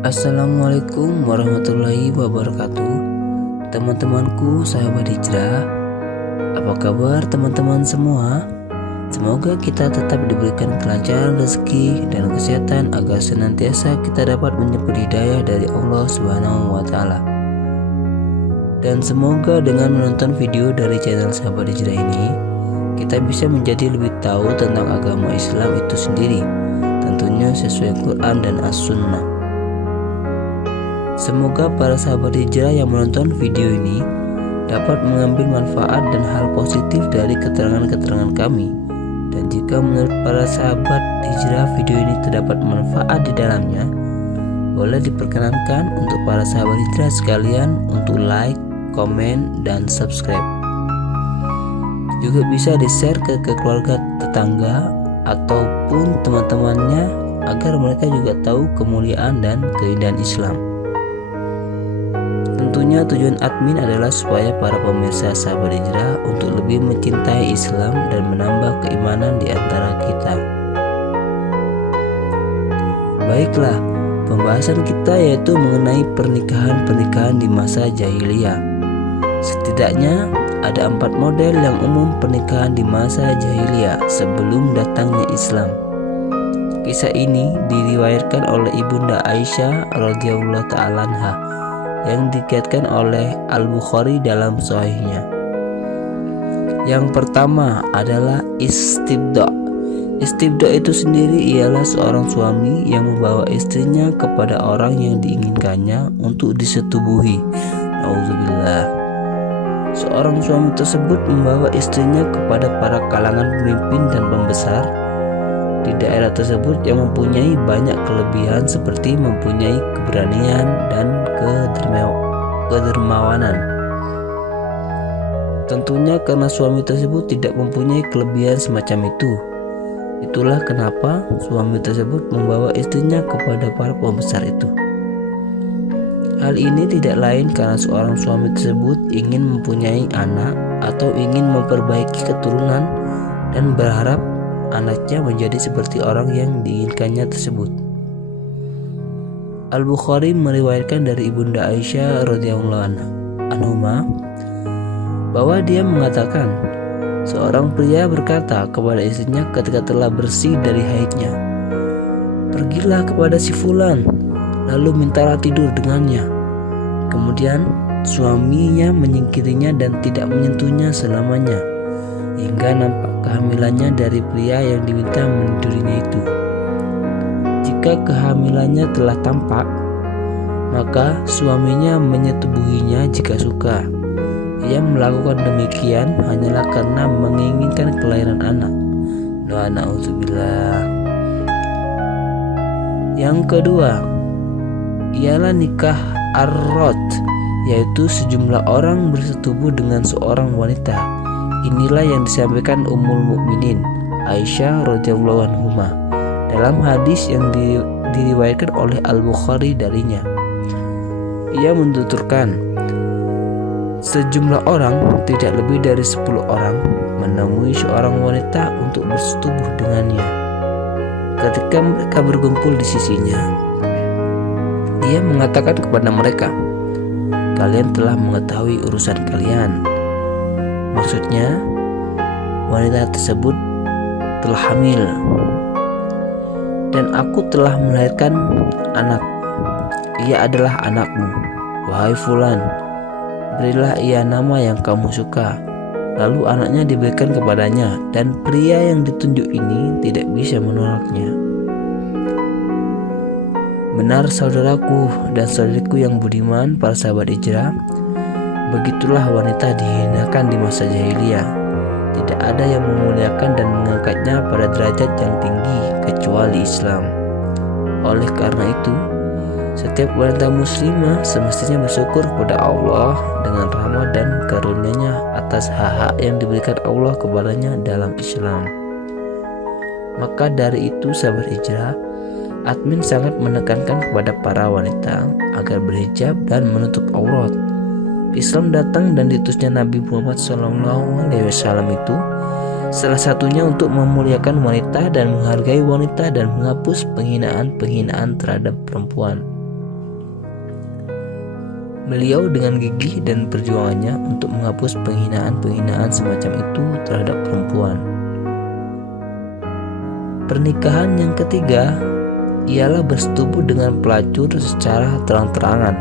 Assalamualaikum warahmatullahi wabarakatuh. Teman-temanku sahabat hijrah, apa kabar teman-teman semua? Semoga kita tetap diberikan kelancaran rezeki dan kesehatan agar senantiasa kita dapat menyebut hidayah dari Allah Subhanahu wa Ta'ala. Dan semoga dengan menonton video dari channel sahabat hijrah ini, kita bisa menjadi lebih tahu tentang agama Islam itu sendiri, tentunya sesuai Quran dan As-Sunnah. Semoga para sahabat hijrah yang menonton video ini dapat mengambil manfaat dan hal positif dari keterangan-keterangan kami. Dan jika menurut para sahabat hijrah video ini terdapat manfaat di dalamnya, boleh diperkenankan untuk para sahabat hijrah sekalian untuk like, komen, dan subscribe. Juga bisa di-share ke keluarga, tetangga, ataupun teman-temannya agar mereka juga tahu kemuliaan dan keindahan Islam. Tentunya tujuan admin adalah supaya para pemirsa sahabat hijrah untuk lebih mencintai Islam dan menambah keimanan di antara kita. Baiklah, pembahasan kita yaitu mengenai pernikahan-pernikahan di masa jahiliyah. Setidaknya ada 4 model yang umum pernikahan di masa jahiliyah sebelum datangnya Islam. Kisah ini diriwayatkan oleh Ibunda Aisyah radhiyallahu ta'ala anha yang diriwayatkan oleh Al-Bukhari dalam Sahihnya. Yang pertama adalah istibda. Istibda itu sendiri ialah seorang suami yang membawa istrinya kepada orang yang diinginkannya untuk disetubuhi. Nauzubillah. Seorang suami tersebut membawa istrinya kepada para kalangan pemimpin dan pembesar di daerah tersebut yang mempunyai banyak kelebihan seperti mempunyai keberanian dan kedermawanan. Tentunya karena suami tersebut tidak mempunyai kelebihan semacam itu. Itulah kenapa suami tersebut membawa istrinya kepada para pembesar itu. Hal ini tidak lain karena seorang suami tersebut ingin mempunyai anak atau ingin memperbaiki keturunan dan berharap anaknya menjadi seperti orang yang diinginkannya tersebut. Al-Bukhari meriwayatkan dari Ibunda Aisyah radhiyallahu anha bahwa dia mengatakan, seorang pria berkata kepada istrinya ketika telah bersih dari haidnya, "Pergilah kepada si fulan, lalu mintalah tidur dengannya." Kemudian suaminya menyingkirinya dan tidak menyentuhnya selamanya, hingga nampak kehamilannya dari pria yang diminta menidurinya itu. Jika kehamilannya telah tampak, maka suaminya menyetubuhinya jika suka. Ia melakukan demikian hanyalah karena menginginkan kelahiran anak. Na'udzubillah. Yang kedua ialah nikah ar-rad, yaitu sejumlah orang bersetubuh dengan seorang wanita. Inilah yang disampaikan Ummul Mukminin Aisyah radhiyallahu anha dalam hadis yang diriwayatkan oleh Al-Bukhari darinya. Ia menuturkan, sejumlah orang, tidak lebih dari 10 orang, menemui seorang wanita untuk bersetubuh dengannya. Ketika mereka berkumpul di sisinya, dia mengatakan kepada mereka, "Kalian telah mengetahui urusan kalian." Maksudnya, wanita tersebut telah hamil, dan aku telah melahirkan anak. Ia adalah anakmu. Wahai fulan, berilah ia nama yang kamu suka. Lalu anaknya diberikan kepadanya, dan pria yang ditunjuk ini tidak bisa menolaknya. Benar saudaraku dan saudariku yang budiman, para sahabat hijrah, begitulah wanita dihinakan di masa jahiliyah. Tidak ada yang memuliakan dan mengangkatnya pada derajat yang tinggi kecuali Islam. Oleh karena itu, setiap wanita muslimah semestinya bersyukur kepada Allah dengan rahmat dan karunia-Nya atas hak-hak yang diberikan Allah kepadanya dalam Islam. Maka dari itu sahabat hijrah, admin sangat menekankan kepada para wanita agar berhijab dan menutup aurat. Islam datang dan diutusnya Nabi Muhammad SAW itu salah satunya untuk memuliakan wanita dan menghargai wanita dan menghapus penghinaan-penghinaan terhadap perempuan. Beliau dengan gigih dan perjuangannya untuk menghapus penghinaan-penghinaan semacam itu terhadap perempuan. Pernikahan yang ketiga ialah bersetubuh dengan pelacur secara terang-terangan.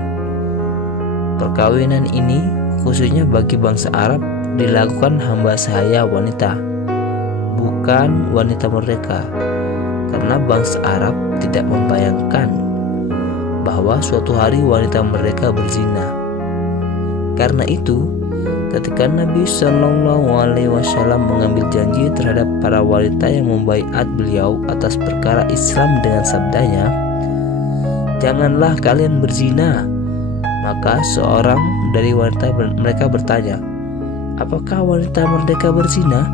Perkawinan ini khususnya bagi bangsa Arab dilakukan hamba sahaya wanita, bukan wanita merdeka, karena bangsa Arab tidak membayangkan bahwa suatu hari wanita mereka berzina. Karena itu, ketika Nabi Shallallahu Alaihi Wasallam mengambil janji terhadap para wanita yang membaiat beliau atas perkara Islam dengan sabdanya, "Janganlah kalian berzina." Maka seorang dari wanita mereka bertanya, "Apakah wanita merdeka berzina?"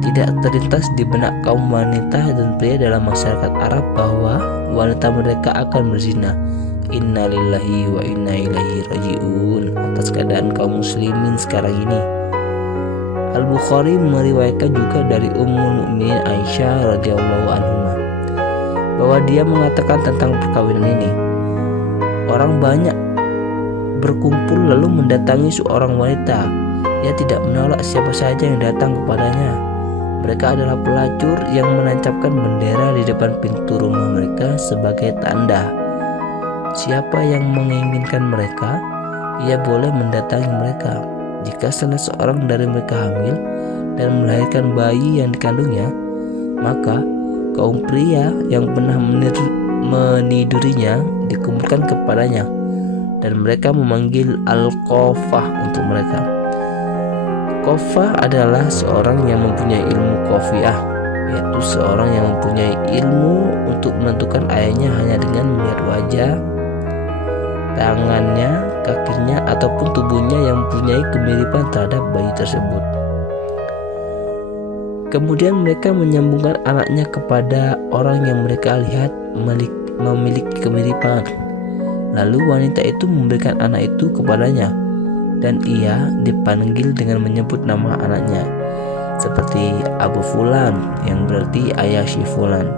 Tidak terlintas di benak kaum wanita dan pria dalam masyarakat Arab bahwa wanita mereka akan berzina. Inna lillahi wa inna ilaihi raji'un atas keadaan kaum muslimin sekarang ini. Al-Bukhari meriwayatkan juga dari Ummul Mukminin Aisyah radhiyallahu anha bahwa dia mengatakan tentang perkawinan ini, orang banyak berkumpul lalu mendatangi seorang wanita. Ia tidak menolak siapa saja yang datang kepadanya. Mereka adalah pelacur yang menancapkan bendera di depan pintu rumah mereka sebagai tanda. Siapa yang menginginkan mereka, ia boleh mendatangi mereka. Jika salah seorang dari mereka hamil dan melahirkan bayi yang dikandungnya, maka kaum pria yang pernah menidurinya dikumpulkan kepadanya, dan mereka memanggil al-qafah untuk mereka. Qafah adalah seorang yang mempunyai ilmu qafiyah, yaitu seorang yang mempunyai ilmu untuk menentukan ayahnya hanya dengan melihat wajah, tangannya, kakinya, ataupun tubuhnya yang mempunyai kemiripan terhadap bayi tersebut. Kemudian mereka menyambungkan anaknya kepada orang yang mereka lihat memiliki kemiripan. Lalu wanita itu memberikan anak itu kepadanya, dan ia dipanggil dengan menyebut nama anaknya, seperti Abu Fulan yang berarti ayah si Fulan.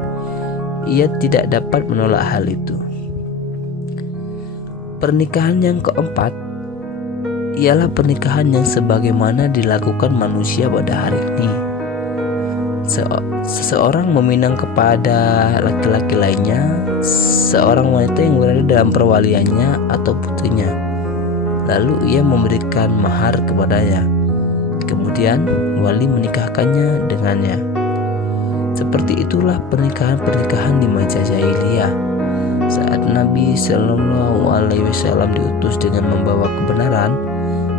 Ia tidak dapat menolak hal itu. Pernikahan yang keempat ialah pernikahan yang sebagaimana dilakukan manusia pada hari ini. Seseorang meminang kepada laki-laki lainnya, seorang wanita yang berada dalam perwaliannya atau putrinya. Lalu ia memberikan mahar kepadanya. Kemudian wali menikahkannya dengannya. Seperti itulah pernikahan-pernikahan di masa jahiliyah. Saat Nabi Shallallahu Alaihi Wasallam diutus dengan membawa kebenaran,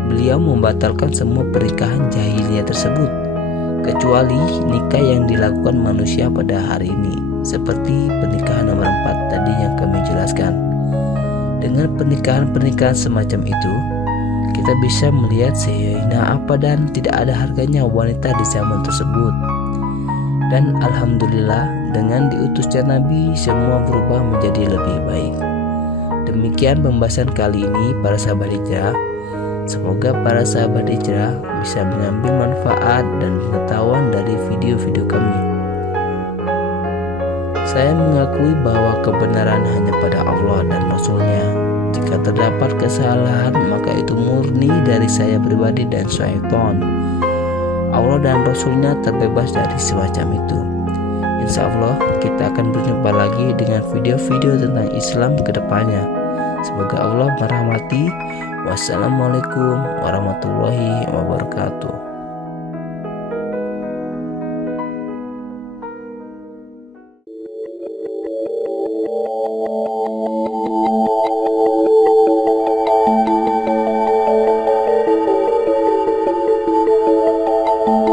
beliau membatalkan semua pernikahan jahiliyah tersebut, kecuali nikah yang dilakukan manusia pada hari ini, seperti pernikahan nomor 4 tadi yang kami jelaskan. Dengan pernikahan-pernikahan semacam itu, kita bisa melihat sehina apa dan tidak ada harganya wanita di zaman tersebut. Dan alhamdulillah, dengan diutusnya Nabi, semua berubah menjadi lebih baik. Demikian pembahasan kali ini para sahabat hijrah. Semoga para sahabat hijrah bisa mengambil manfaat dan pengetahuan dari video-video kami. Saya mengakui bahwa kebenaran hanya pada Allah dan Rasul-Nya. Jika terdapat kesalahan, maka itu murni dari saya pribadi dan syaitan. Allah dan Rasul-Nya terbebas dari semacam itu. Insya Allah kita akan berjumpa lagi dengan video-video tentang Islam ke depannya. Semoga Allah merahmati. Wassalamualaikum warahmatullahi wabarakatuh.